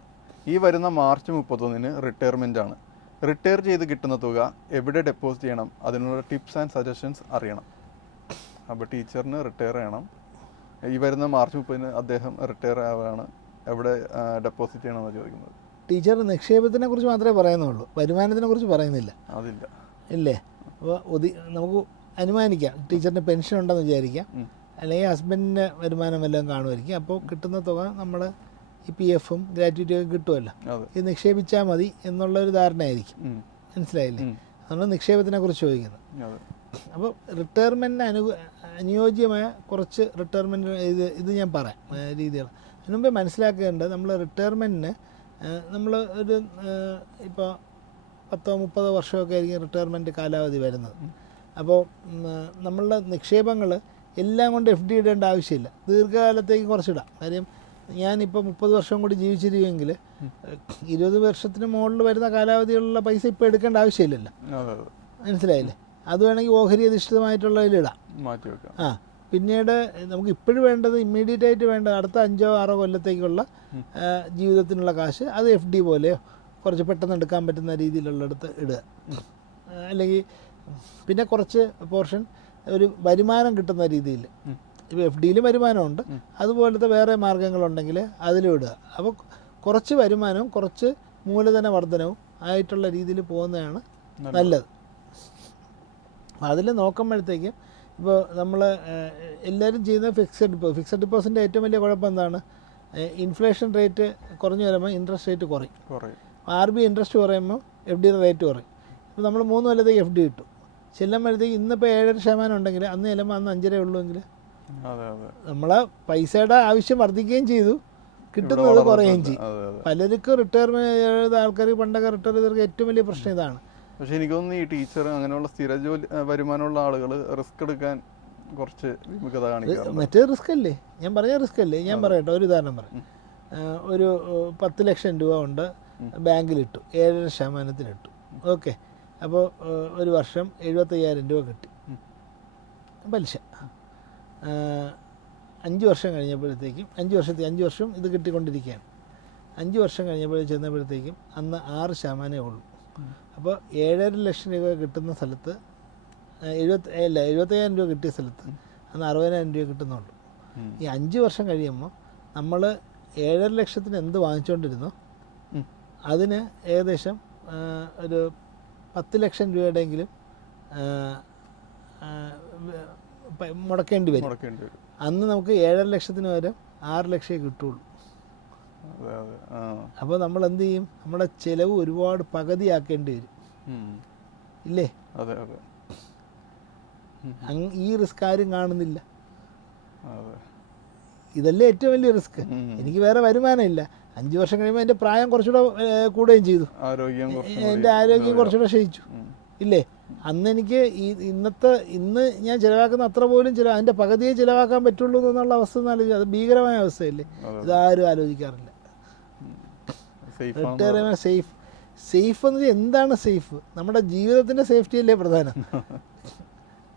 ഈ വരുന്ന മാർച്ച് മുപ്പത്തൊന്നിന് റിട്ടയർമെന്റ് ആണ് റിട്ടയർ ചെയ്ത് കിട്ടുന്ന തുക എവിടെ ഡെപ്പോസിറ്റ് ചെയ്യണം? അതിനുള്ള ടിപ്സ് ആൻഡ് സജഷൻസ് അറിയണം. അപ്പോൾ ടീച്ചറിന് റിട്ടയർ ചെയ്യണം. ഈ വരുന്ന മാർച്ച് മുപ്പതിന് അദ്ദേഹം റിട്ടയർ ആവുകയാണ് എവിടെ ഡെപ്പോസിറ്റ് ചെയ്യണമെന്ന് ചോദിക്കുന്നത്. ടീച്ചർ നിക്ഷേപത്തിനെ കുറിച്ച് മാത്രമേ പറയുന്നുള്ളൂ. വരുമാനത്തിനെ കുറിച്ച് പറയുന്നില്ല. അതില്ല. ഇല്ലേ? അപ്പോൾ ഒതി നമുക്ക് അനുമാനിക്കാം. ടീച്ചറിന് പെൻഷൻ ഉണ്ടെന്ന് വിചാരിക്കാം. അല്ലെങ്കിൽ ഹസ്ബൻഡിന്റെ വരുമാനം വല്ലതും കാണുമായിരിക്കും. അപ്പോൾ കിട്ടുന്ന തുക നമ്മൾ ഈ പി എഫും ഗ്രാറ്റുവിറ്റി ഒക്കെ കിട്ടുമല്ലോ. ഇത് നിക്ഷേപിച്ചാൽ മതി എന്നുള്ളൊരു ധാരണയായിരിക്കും. മനസ്സിലായില്ലേ? അതുകൊണ്ട് അതാണ് നിക്ഷേപത്തിനെ കുറിച്ച് ചോദിക്കുന്നത് അപ്പോൾ റിട്ടയർമെന്റിന് അനു അനുയോജ്യമായ കുറച്ച് റിട്ടയർമെന്റ് ഇത് ഇത് ഞാൻ പറയാം രീതികൾ. അതിന് മുമ്പേ മനസ്സിലാക്കേണ്ടത് നമ്മൾ റിട്ടയർമെന്റിന് നമ്മൾ ഒരു ഇപ്പോൾ പത്തോ മുപ്പതോ വർഷമൊക്കെ ആയിരിക്കും റിട്ടയർമെന്റ് കാലാവധി വരുന്നത്. അപ്പോൾ നമ്മളുടെ നിക്ഷേപങ്ങൾ എല്ലാം കൊണ്ട് എഫ് ഡി ഇടേണ്ട ആവശ്യമില്ല. ദീർഘകാലത്തേക്ക് കുറച്ചിടാം. കാര്യം ഞാനിപ്പോൾ മുപ്പത് വർഷം കൂടി ജീവിച്ചിരിക്കുമെങ്കിൽ ഇരുപത് വർഷത്തിന് മുകളിൽ വരുന്ന കാലാവധിയിലുള്ള പൈസ ഇപ്പോൾ എടുക്കേണ്ട ആവശ്യമില്ലല്ലോ. മനസ്സിലായില്ലേ? അത് വേണമെങ്കിൽ ഓഹരി അധിഷ്ഠിതമായിട്ടുള്ളതിലിടാം ആ പിന്നീട് നമുക്ക് ഇപ്പോഴും വേണ്ടത് ഇമ്മീഡിയറ്റ് ആയിട്ട് വേണ്ടത് അടുത്ത അഞ്ചോ ആറോ കൊല്ലത്തേക്കുള്ള ജീവിതത്തിനുള്ള കാശ് അത് എഫ് ഡി പോലെയോ കുറച്ച് പെട്ടെന്ന് എടുക്കാൻ പറ്റുന്ന രീതിയിലുള്ളിടത്ത് ഇടുക. അല്ലെങ്കിൽ പിന്നെ കുറച്ച് പോർഷൻ ഒരു വരുമാനം കിട്ടുന്ന രീതിയിൽ എഫ് ഡിയിലും വരുമാനമുണ്ട്. അതുപോലത്തെ വേറെ മാർഗങ്ങളുണ്ടെങ്കിൽ അതിലും ഇടുക. അപ്പോൾ കുറച്ച് വരുമാനവും കുറച്ച് മൂലധന വർധനവും ആയിട്ടുള്ള രീതിയിൽ പോകുന്നതാണ് നല്ലത്. അതിൽ നോക്കുമ്പോഴത്തേക്കും ഇപ്പോൾ നമ്മൾ എല്ലാവരും ചെയ്യുന്ന ഫിക്സഡ് ഡിപ്പോസിറ്റ് ഫിക്സഡ് ഡിപ്പോസിറ്റിന്റെ ഏറ്റവും വലിയ കുഴപ്പം എന്താണ്? ഇൻഫ്ലേഷൻ റേറ്റ് കുറഞ്ഞു വരുമ്പോൾ ഇൻട്രസ്റ്റ് റേറ്റ് കുറയും. ആർ ബി ഇൻട്രസ്റ്റ് കുറയുമ്പോൾ എഫ് ഡിയുടെ റേറ്റ് കുറയും. ഇപ്പോൾ നമ്മൾ മൂന്ന് കൊല്ലത്തേക്ക് എഫ് ഡി കിട്ടും. ചെല്ലുമ്പോഴത്തേക്ക് ഇന്നിപ്പോൾ ഏഴര ശതമാനം ഉണ്ടെങ്കിൽ അന്ന് ചെല്ലുമ്പോൾ അന്ന് അഞ്ചര ഉള്ളൂ എങ്കിൽ നമ്മളെ പൈസയുടെ ആവശ്യം വർദ്ധിക്കുകയും ചെയ്തു. കിട്ടുന്നത് കുറയുകയും ചെയ്യും പലർക്കും റിട്ടയർമെന്റ് ചെയ്ത ആൾക്കാർ പണ്ടൊക്കെ റിട്ടയർ ചെയ്തവർക്ക് ഏറ്റവും വലിയ പ്രശ്നം ഇതാണ്. പക്ഷെ എനിക്ക് തോന്നുന്നു ഈ ടീച്ചർ അങ്ങനെയുള്ള സ്ഥിര ജോലി വരുമാനമുള്ള ആളുകൾ റിസ്ക് എടുക്കാൻ കുറച്ച് വിമുഖത മറ്റേ റിസ്ക് അല്ലേ? ഞാൻ പറഞ്ഞ റിസ്ക് അല്ലേ? ഞാൻ പറയട്ടെ ഒരു ഉദാഹരണം പറയാം. ഒരു പത്ത് ലക്ഷം രൂപ കൊണ്ട് ബാങ്കിലിട്ടു ഏഴര ശതമാനത്തിനിട്ടു ഓക്കെ. അപ്പോൾ ഒരു വർഷം എഴുപത്തയ്യായിരം രൂപ കിട്ടി. പലിശ. അഞ്ച് വർഷം കഴിഞ്ഞപ്പോഴത്തേക്കും അഞ്ച് വർഷത്തെ അഞ്ച് വർഷം ഇത് കിട്ടിക്കൊണ്ടിരിക്കുകയാണ്. അഞ്ച് വർഷം കഴിഞ്ഞപ്പോഴേ ചെന്നപ്പോഴത്തേക്കും അന്ന് ആറ് ശതമാനമേ ഉള്ളൂ. അപ്പോൾ ഏഴര ലക്ഷം രൂപ കിട്ടുന്ന സ്ഥലത്ത് എഴുപത്തി അല്ല എഴുപത്തയ്യായിരം രൂപ കിട്ടിയ സ്ഥലത്ത് അന്ന് അറുപതിനായിരം രൂപ കിട്ടുന്നുള്ളൂ. ഈ അഞ്ച് വർഷം കഴിയുമ്പോൾ നമ്മൾ ഏഴര ലക്ഷത്തിന് എന്ത് വാങ്ങിച്ചുകൊണ്ടിരുന്നോ. അതിന് ഏകദേശം ഒരു പത്ത് ലക്ഷം രൂപയുടെയെങ്കിലും മുടക്കേണ്ടി വരും. മുടക്കേണ്ടി വരും. അന്ന് നമുക്ക് ഏഴര ലക്ഷത്തിന് പകരം ആറ് ലക്ഷമേ കിട്ടുള്ളൂ. അപ്പോൾ നമ്മൾ എന്ത് ചെയ്യും? നമ്മുടെ ചിലവ് ഒരുപാട് പകുതിയാക്കേണ്ടി വരും. ഇല്ലേ? അതെ അതെ. ഈ റിസ്ക് ആരും കാണുന്നില്ല. ഇതല്ലേ ഏറ്റവും വലിയ റിസ്ക്. എനിക്ക് വേറെ വരുമാനമില്ല അഞ്ചു വർഷം കഴിയുമ്പോൾ എന്റെ പ്രായം കുറച്ചുകൂടെ കൂടുകയും ചെയ്തു. എന്റെ ആരോഗ്യം. കുറച്ചുകൂടെ ക്ഷയിച്ചു. അന്ന് എനിക്ക് ഈ ഇന്നത്തെ ഇന്ന് ഞാൻ ചിലവാക്കുന്ന അത്ര പോലും ചില അതിന്റെ പകുതിയെ ചിലവാക്കാൻ പറ്റുള്ളൂ എന്നുള്ള അവസ്ഥ എന്ന് ആലോചിച്ചു അത് ഭീകരമായ അവസ്ഥയല്ലേ. ഇതാരും ആലോചിക്കാറില്ല. റിട്ടയർ സേഫ് സേഫ് എന്ന് വെച്ചാൽ എന്താണ് സേഫ് നമ്മുടെ ജീവിതത്തിന്റെ സേഫ്റ്റി അല്ലേ പ്രധാനം?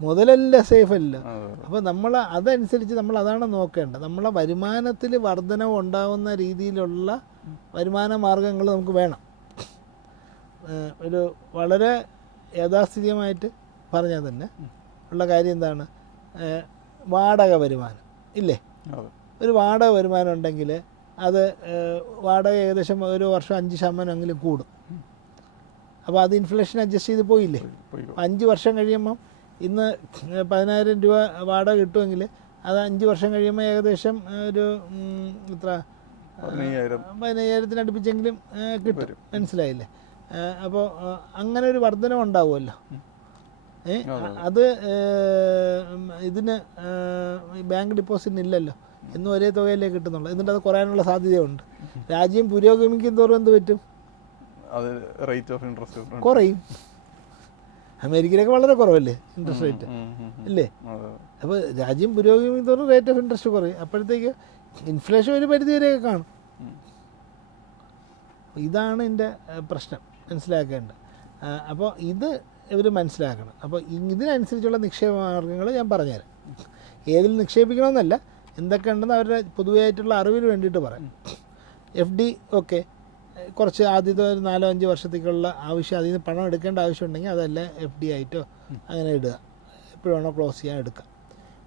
മുതലല്ല സേഫ് അല്ല. അപ്പോൾ നമ്മൾ അതനുസരിച്ച് നമ്മൾ അതാണ് നോക്കേണ്ടത്. നമ്മളെ വരുമാനത്തിൽ വർധനവ് ഉണ്ടാവുന്ന രീതിയിലുള്ള വരുമാന മാർഗങ്ങൾ നമുക്ക് വേണം. ഒരു വളരെ യാഥാസ്ഥിതികമായിട്ട് പറഞ്ഞാൽ തന്നെ ഉള്ള കാര്യം എന്താണ്? വാടക വരുമാനം. ഇല്ലേ? ഒരു വാടക വരുമാനം ഉണ്ടെങ്കിൽ അത് വാടക ഏകദേശം ഒരു വർഷം അഞ്ച് ശതമാനമെങ്കിലും കൂടും. അപ്പോൾ അത് ഇൻഫ്ലേഷൻ അഡ്ജസ്റ്റ് ചെയ്ത് പോയില്ലേ? അഞ്ച് വർഷം കഴിയുമ്പം ഇന്ന് പതിനായിരം രൂപ വാടക കിട്ടുമെങ്കിൽ അത് അഞ്ച് വർഷം കഴിയുമ്പോൾ ഏകദേശം ഒരു ഇത്ര എത്ര? പതിനയ്യായിരം. പതിനയ്യായിരത്തിന് അടുപ്പിച്ചെങ്കിലും ഏ, കിട്ടും. മനസ്സിലായില്ലേ? അപ്പോൾ അങ്ങനെ ഒരു വർധനം ഉണ്ടാവുമല്ലോ. ഏ അത് ഇതിന് ബാങ്ക് ഡിപ്പോസിറ്റിന് ഇല്ലല്ലോ. എന്നും ഒരേ തുകയല്ലേ കിട്ടുന്നുള്ളൂ. എന്നിട്ട് അത് കുറയാനുള്ള സാധ്യതയുണ്ട്. രാജ്യം പുരോഗമിക്കും തോറും എന്ത് പറ്റും? റേറ്റ് ഓഫ് ഇൻട്രസ്റ്റ് കുറയും. അമേരിക്കയിലൊക്കെ വളരെ കുറവല്ലേ ഇൻട്രസ്റ്റ് റേറ്റ് അല്ലേ അപ്പോൾ രാജ്യം പുരോഗമിക്കും തോറും റേറ്റ് ഓഫ് ഇൻട്രസ്റ്റ് കുറയും. അപ്പോഴത്തേക്ക് ഇൻഫ്ലേഷൻ ഒരു പരിധി വരെയൊക്കെ കാണും ഇതാണ് എന്റെ പ്രശ്നം. മനസ്സിലാക്കേണ്ടത് അപ്പോൾ ഇത് ഇവർ മനസ്സിലാക്കണം. അപ്പോൾ ഇതിനനുസരിച്ചുള്ള നിക്ഷേപ മാർഗങ്ങൾ ഞാൻ പറഞ്ഞുതരാം. ഏതിൽ നിക്ഷേപിക്കണമെന്നല്ല എന്തൊക്കെ ഉണ്ടെന്ന് അവരുടെ പൊതുവായിട്ടുള്ള അറിവിന് വേണ്ടിയിട്ട് പറയാം. എഫ് ഡി ഓക്കെ കുറച്ച് ആദ്യത്തെ ഒരു നാലോ അഞ്ച് വർഷത്തേക്കുള്ള ആവശ്യം അതിൽ നിന്ന് പണം എടുക്കേണ്ട ആവശ്യം ഉണ്ടെങ്കിൽ അതല്ല എഫ് ഡി ആയിട്ടോ അങ്ങനെ ഇടുക. എപ്പോഴാണോ ക്ലോസ് ചെയ്യാൻ എടുക്കുക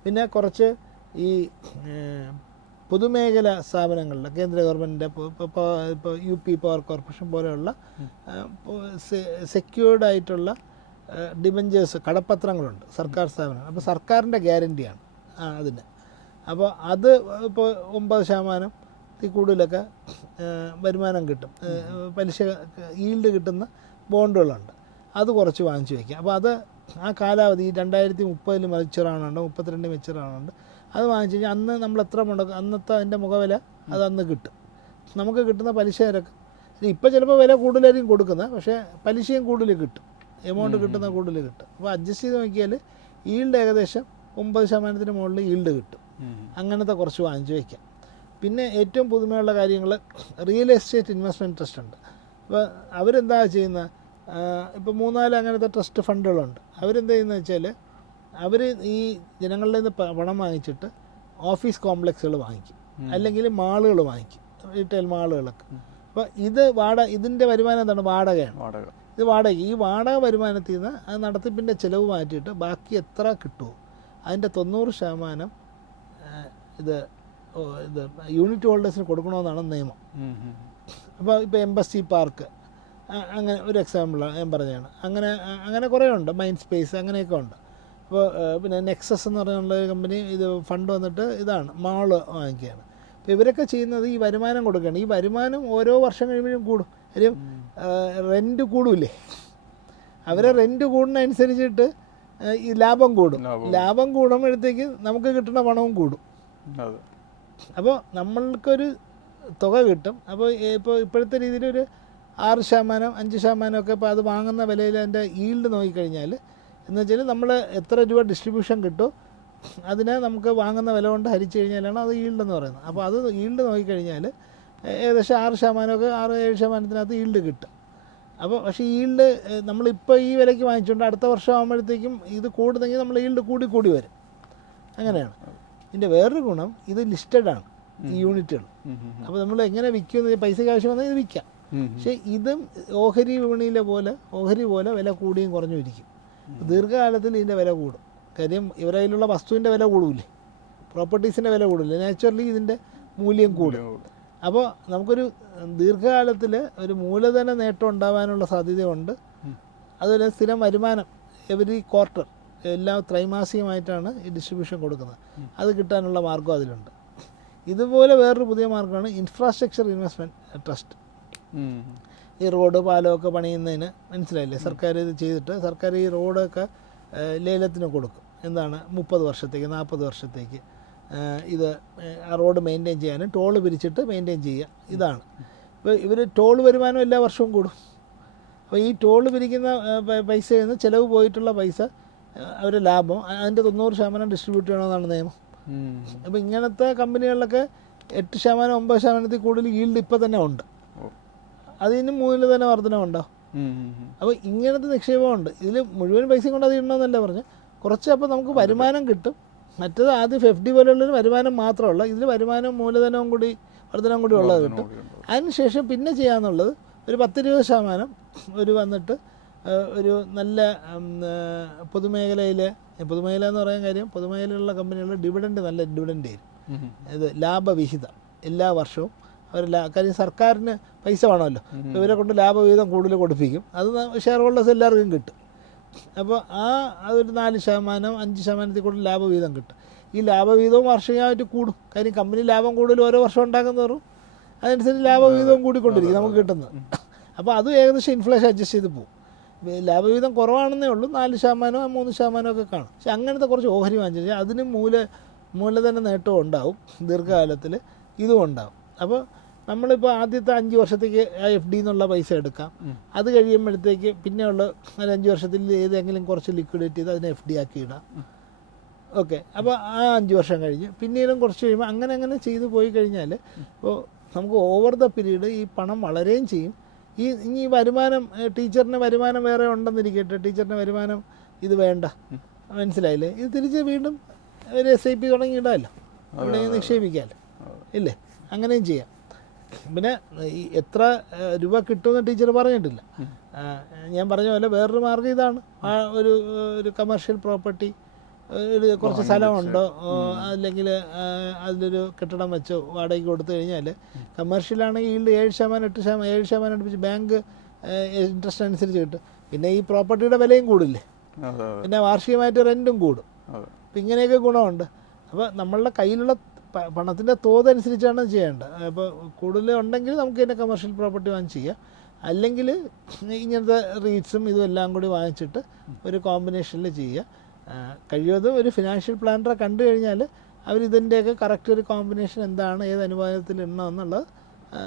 പിന്നെ കുറച്ച് ഈ പൊതുമേഖല സ്ഥാപനങ്ങളിൽ കേന്ദ്ര ഗവൺമെന്റിന്റെ ഇപ്പോൾ യു പി പവർ കോർപ്പറേഷൻ പോലെയുള്ള സെക്യൂർഡ് ആയിട്ടുള്ള ഡിബഞ്ചേഴ്സ് കടപ്പത്രങ്ങളുണ്ട് സർക്കാർ സ്ഥാപനങ്ങൾ. അപ്പോൾ സർക്കാരിന്റെ ഗ്യാരണ്ടിയാണ് അതിന്. അപ്പോൾ അത് ഇപ്പോൾ ഒമ്പത് ശതമാനം കൂടുതലൊക്കെ വരുമാനം കിട്ടും. പലിശ ഈൽഡ് കിട്ടുന്ന ബോണ്ടുകളുണ്ട്. അത് കുറച്ച് വാങ്ങിച്ചു വയ്ക്കുക അപ്പോൾ അത് ആ കാലാവധി രണ്ടായിരത്തി മുപ്പതിൽ മെച്ചറാണുണ്ട് മുപ്പത്തിരണ്ട് മെച്ചറാണുണ്ട് അത് വാങ്ങിച്ചു കഴിഞ്ഞാൽ അന്ന് നമ്മൾ എത്ര മുടക്കും അന്നത്തെ അതിന്റെ മുഖവില അത് അന്ന് കിട്ടും. നമുക്ക് കിട്ടുന്ന പലിശ നിരക്ക് ഇപ്പോൾ ചിലപ്പോൾ വില കൂടുതലായിരിക്കും കൊടുക്കുന്നത് പക്ഷേ പലിശയും കൂടുതൽ കിട്ടും. എമൗണ്ട് കിട്ടുന്ന കൂടുതൽ കിട്ടും. അപ്പോൾ അഡ്ജസ്റ്റ് ചെയ്ത് നോക്കിയാൽ ഈൽഡ് ഏകദേശം ഒമ്പത് ശതമാനത്തിന് മുകളിൽ ഈൽഡ് കിട്ടും. അങ്ങനത്തെ കുറച്ച് വാങ്ങിച്ചു വയ്ക്കാം പിന്നെ ഏറ്റവും പുതുമയുള്ള കാര്യങ്ങൾ റിയൽ എസ്റ്റേറ്റ് ഇൻവെസ്റ്റ്മെന്റ് ട്രസ്റ്റ് ഉണ്ട്. അപ്പോൾ അവരെന്താ ചെയ്യുന്നത് ഇപ്പോൾ മൂന്നാൽ അങ്ങനത്തെ ട്രസ്റ്റ് ഫണ്ടുകളുണ്ട് അവരെന്താ ചെയ്യുന്നത് വെച്ചാൽ അവർ ഈ ജനങ്ങളുടെ നിന്ന് പണം വാങ്ങിച്ചിട്ട് ഓഫീസ് കോംപ്ലക്സുകൾ വാങ്ങിക്കും. അല്ലെങ്കിൽ മാളുകൾ വാങ്ങിക്കും. റീറ്റെയിൽ മാളുകളൊക്കെ അപ്പോൾ ഇത് വാടക ഇതിന്റെ വരുമാനം എന്താണ്? വാടകയാണ്. വാടക. ഇത് വാടക. ഈ വാടക വരുമാനത്തിൽ നിന്ന് അത് നടത്തിപ്പിന്റെ ചിലവ് മാറ്റിയിട്ട് ബാക്കി എത്ര കിട്ടുമോ അതിന്റെ തൊണ്ണൂറ് ശതമാനം ഇത് ഇത് യൂണിറ്റ് ഹോൾഡേഴ്സിന് കൊടുക്കണമെന്നാണ് നിയമം. അപ്പോൾ ഇപ്പോൾ എംബസി പാർക്ക് അങ്ങനെ ഒരു എക്സാമ്പിളാണ് ഞാൻ പറഞ്ഞതാണ്. അങ്ങനെ അങ്ങനെ കുറേ ഉണ്ട്. മൈൻഡ് സ്പേസ് അങ്ങനെയൊക്കെ ഉണ്ട്. അപ്പോൾ പിന്നെ നെക്സസ് എന്ന് പറഞ്ഞുള്ള ഒരു കമ്പനി ഇത് ഫണ്ട് വന്നിട്ട് ഇതാണ് മാൾ വാങ്ങിക്കുകയാണ്. അപ്പോൾ ഇവരൊക്കെ ചെയ്യുന്നത് ഈ വരുമാനം കൊടുക്കുകയാണ്. ഈ വരുമാനം ഓരോ വർഷം കഴിയുമ്പോഴും കൂടും. കാര്യം റെന്റ് കൂടൂലേ അവരെ റെന്റ് കൂടുന്നതനുസരിച്ചിട്ട് ഈ ലാഭം കൂടും. ലാഭം. കൂടുമ്പോഴത്തേക്ക് നമുക്ക് കിട്ടുന്ന പണവും കൂടും. അപ്പോൾ നമ്മൾക്കൊരു തുക കിട്ടും. അപ്പോൾ ഇപ്പോൾ ഇപ്പോഴത്തെ രീതിയിൽ ഒരു ആറ് ശതമാനം അഞ്ച് ശതമാനമൊക്കെ ഇപ്പോൾ അത് വാങ്ങുന്ന വിലയിൽ അതിന്റെ ഈൽഡ് നോക്കിക്കഴിഞ്ഞാൽ എന്ന് വെച്ചാൽ നമ്മൾ എത്ര രൂപ ഡിസ്ട്രിബ്യൂഷൻ കിട്ടും അതിനെ നമുക്ക് വാങ്ങുന്ന വില കൊണ്ട് ഹരിച്ചു കഴിഞ്ഞാലാണ് അത് ഈൽഡ് എന്ന് പറയുന്നത്. അപ്പോൾ അത് ഈൽഡ് നോക്കിക്കഴിഞ്ഞാൽ ഏകദേശം ആറ് ശതമാനമൊക്കെ ആറ് ഏഴ് ശതമാനത്തിനകത്ത് ഈൽഡ് കിട്ടും. അപ്പോൾ പക്ഷേ ഈൽഡ് നമ്മളിപ്പോൾ ഈ വിലയ്ക്ക് വാങ്ങിച്ചുകൊണ്ട് അടുത്ത വർഷം ആകുമ്പോഴത്തേക്കും ഇത് കൂടുന്നെങ്കിൽ നമ്മൾ ഈൽഡ് കൂടി കൂടി വരും. അങ്ങനെയാണ്. ഇതിന്റെ വേറൊരു ഗുണം ഇത് ലിസ്റ്റഡ് ആണ് ഈ യൂണിറ്റുകൾ. അപ്പോൾ നമ്മൾ എങ്ങനെ വിൽക്കുമെന്ന് പൈസയ്ക്ക് ആവശ്യം വന്നാൽ ഇത് വിൽക്കാം. പക്ഷേ ഇതും ഓഹരി വിപണിയിലെ പോലെ ഓഹരി പോലെ വില കൂടിയും കുറഞ്ഞും ഇരിക്കും. ദീർഘകാലത്തിൽ ഇതിന്റെ വില കൂടും. കാര്യം ഇവരുടെ കയ്യിലുള്ള വസ്തുവിന്റെ വില കൂടില്ലേ പ്രോപ്പർട്ടീസിന്റെ വില കൂടില്ല നാച്ചുറലി ഇതിന്റെ മൂല്യം കൂടും. അപ്പോൾ നമുക്കൊരു ദീർഘകാലത്തിൽ ഒരു മൂലധന നേട്ടം ഉണ്ടാവാനുള്ള സാധ്യതയുണ്ട്. അതുപോലെ സ്ഥിരം വരുമാനം എവരി ക്വാർട്ടർ എല്ലാ ത്രൈമാസികമായിട്ടാണ് ഈ ഡിസ്ട്രിബ്യൂഷൻ കൊടുക്കുന്നത്. അത് കിട്ടാനുള്ള മാർഗം അതിലുണ്ട്. ഇതുപോലെ വേറൊരു പുതിയ മാർഗമാണ് ഇൻഫ്രാസ്ട്രക്ചർ ഇൻവെസ്റ്റ്മെന്റ് ട്രസ്റ്റ്. ഈ റോഡ് പാലമൊക്കെ പണിയുന്നതിന് മനസ്സിലായില്ലേ? സർക്കാർ ഇത് ചെയ്തിട്ട് സർക്കാർ ഈ റോഡൊക്കെ ലേലത്തിന് കൊടുക്കും. എന്താണ്? മുപ്പത് വർഷത്തേക്ക് നാൽപ്പത് വർഷത്തേക്ക് ഇത് ആ റോഡ് മെയിന്റെയിൻ ചെയ്യാനും ടോൾ പിരിച്ചിട്ട് മെയിന്റെയിൻ ചെയ്യുക. ഇതാണ്. ഇപ്പോൾ ഇവർ ടോൾ വരുമാനം എല്ലാ വർഷവും കൂടും. അപ്പോൾ ഈ ടോൾ പിരിക്കുന്ന പൈസയിൽ നിന്ന് ചിലവ് പോയിട്ടുള്ള പൈസ അവരുടെ ലാഭം അതിന്റെ തൊണ്ണൂറ് ശതമാനം ഡിസ്ട്രിബ്യൂട്ട് ചെയ്യണമെന്നാണ് നിയമം. അപ്പോൾ ഇങ്ങനത്തെ കമ്പനികളിലൊക്കെ എട്ട് ശതമാനം ഒമ്പത് ശതമാനത്തിൽ കൂടുതൽ ഈൽഡ് ഇപ്പോൾ തന്നെ ഉണ്ട്. അതിന് ഇനി വർധനം വർധനമുണ്ടോ. അപ്പോൾ ഇങ്ങനത്തെ നിക്ഷേപമുണ്ട് ഇതിൽ മുഴുവൻ പൈസ കൊണ്ട് അത് ഇടണമെന്നല്ല പറഞ്ഞു? കുറച്ച് അപ്പോൾ നമുക്ക് വരുമാനം കിട്ടും. മറ്റത് ആദ്യം എഫ് ഡി പോലെയുള്ളൊരു വരുമാനം മാത്രമല്ല ഇതിൽ വരുമാനവും മൂലധനവും കൂടി വർധനവും കൂടി ഉള്ളത് കിട്ടും. അതിനുശേഷം പിന്നെ ചെയ്യാന്നുള്ളത് ഒരു പത്തിരുപത് ശതമാനം ഒരു വന്നിട്ട് ഒരു നല്ല പൊതുമേഖലയിലെ പൊതുമേഖല എന്ന് പറയാൻ കാര്യം പൊതുമേഖലയിലുള്ള കമ്പനികളുടെ ഡിവിഡൻഡ് നല്ല ഡിവിഡൻഡ് തരും. ഇത് ലാഭവിഹിതം എല്ലാ വർഷവും. അവർ കാര്യം സർക്കാരിന് പൈസ വേണമല്ലോ. ഇവരെ കൊണ്ട് ലാഭവിഹിതം കൂടുതൽ കൊടുപ്പിക്കും. അത് ഷെയർ ഹോൾഡേഴ്സ് എല്ലാവർക്കും കിട്ടും. അപ്പോൾ ആ അതൊരു നാല് ശതമാനം അഞ്ച് ശതമാനത്തിൽ കൂടുതൽ ലാഭവിഹിതം കിട്ടും. ഈ ലാഭവിഹിതവും വാർഷികമായിട്ട് കൂടും. കാര്യം കമ്പനി ലാഭം കൂടുതൽ ഓരോ വർഷം ഉണ്ടാക്കുന്നതോറും അതനുസരിച്ച് ലാഭവിഹിതവും കൂടിക്കൊണ്ടിരിക്കും നമുക്ക് കിട്ടുന്നത്. അപ്പോൾ അതും ഏകദേശം ഇൻഫ്ലേഷൻ അഡ്ജസ്റ്റ് ചെയ്ത് പോകും. ലാഭവിഹിതം കുറവാണെന്നേ ഉള്ളൂ. നാല് ശതമാനമോ മൂന്ന് ശതമാനമോ ഒക്കെ കാണും. പക്ഷെ അങ്ങനത്തെ കുറച്ച് ഓഹരി വാങ്ങിച്ചു അതിന് മൂല മൂലധന നേട്ടവും ഉണ്ടാവും. ദീർഘകാലത്തിൽ ഇതും ഉണ്ടാവും. അപ്പോൾ നമ്മളിപ്പോൾ ആദ്യത്തെ അഞ്ച് വർഷത്തേക്ക് ആ എഫ് ഡി എന്നുള്ള പൈസ എടുക്കാം. അത് കഴിയുമ്പോഴത്തേക്ക് പിന്നെയുള്ള ഒരു അഞ്ച് വർഷത്തിൽ ഏതെങ്കിലും കുറച്ച് ലിക്വിഡേറ്റ് ചെയ്ത് അതിനെ എഫ് ഡി ആക്കി ഇടാം. ഓക്കെ. അപ്പോൾ ആ അഞ്ച് വർഷം കഴിഞ്ഞ് പിന്നീടും കുറച്ച് കഴിയുമ്പോൾ അങ്ങനെ അങ്ങനെ ചെയ്തു പോയി കഴിഞ്ഞാൽ ഇപ്പോൾ നമുക്ക് ഓവർ ദ പീരീഡ് ഈ പണം വളരുകയും ചെയ്യും. ഈ ഇനി വരുമാനം ടീച്ചറിന് വരുമാനം വേറെ ഉണ്ടെന്നിരിക്കട്ടെ. ടീച്ചറിന് വരുമാനം ഇത് വേണ്ട. മനസ്സിലായില്ലേ? ഇത് തിരിച്ച് വീണ്ടും ഒരു എസ് ഐ പി തുടങ്ങിയിടാമല്ലോ അവിടെ നിക്ഷേപിക്കാമല്ലോ ഇല്ലേ? അങ്ങനെയും ചെയ്യാം. പിന്നെ എത്ര രൂപ കിട്ടുമെന്ന് ടീച്ചർ പറഞ്ഞിട്ടില്ല. ഞാൻ പറഞ്ഞ പോലെ വേറൊരു മാർഗം ഇതാണ്. ഒരു ഒരു കമേർഷ്യൽ പ്രോപ്പർട്ടി ഒരു കുറച്ച് സ്ഥലമുണ്ടോ അല്ലെങ്കിൽ അതിലൊരു കെട്ടിടം വെച്ചോ വാടകയ്ക്ക് കൊടുത്തു കഴിഞ്ഞാൽ കമേർഷ്യലാണെങ്കിൽ ഈൽഡ് ഏഴ് ശതമാനം എട്ട് ശതമാനം ഏഴ് ശതമാനം അടുപ്പിച്ച് ബാങ്ക് ഇൻട്രസ്റ്റ് അനുസരിച്ച് കിട്ടും. പിന്നെ ഈ പ്രോപ്പർട്ടിയുടെ വിലയും കൂടില്ലേ പിന്നെ വാർഷികമായിട്ട് റെന്റും കൂടും. അപ്പം ഇങ്ങനെയൊക്കെ ഗുണമുണ്ട്. അപ്പോൾ നമ്മളുടെ കയ്യിലുള്ള പണത്തിന്റെ തോത് അനുസരിച്ചാണ് ചെയ്യേണ്ടത്. അപ്പോൾ കൂടുതൽ ഉണ്ടെങ്കിൽ നമുക്ക് ഇതിന്റെ കമേർഷ്യൽ പ്രോപ്പർട്ടി വാങ്ങി ചെയ്യാം. അല്ലെങ്കിൽ ഇങ്ങനത്തെ റീറ്റ്സും ഇതും എല്ലാം കൂടി വാങ്ങിച്ചിട്ട് ഒരു കോമ്പിനേഷനിൽ ചെയ്യുക കഴിവതും ഒരു ഫിനാൻഷ്യൽ പ്ലാനറെ കണ്ടു കഴിഞ്ഞാൽ അവരിതിന്റെയൊക്കെ കറക്റ്റ് ഒരു കോമ്പിനേഷൻ എന്താണ് ഏത് അനുപാതത്തിൽ ഇടണം എന്നുള്ളത്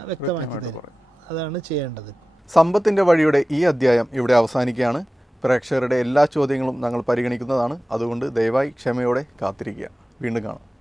വ്യക്തമാക്കി തരും. അതാണ് ചെയ്യേണ്ടത്. സമ്പത്തിന്റെ വഴിയുടെ ഈ അധ്യായം ഇവിടെ അവസാനിക്കുകയാണ്. പ്രേക്ഷകരുടെ എല്ലാ ചോദ്യങ്ങളും ഞങ്ങൾ പരിഗണിക്കുന്നതാണ്. അതുകൊണ്ട് ദയവായി ക്ഷമയോടെ കാത്തിരിക്കുക. വീണ്ടും കാണാം.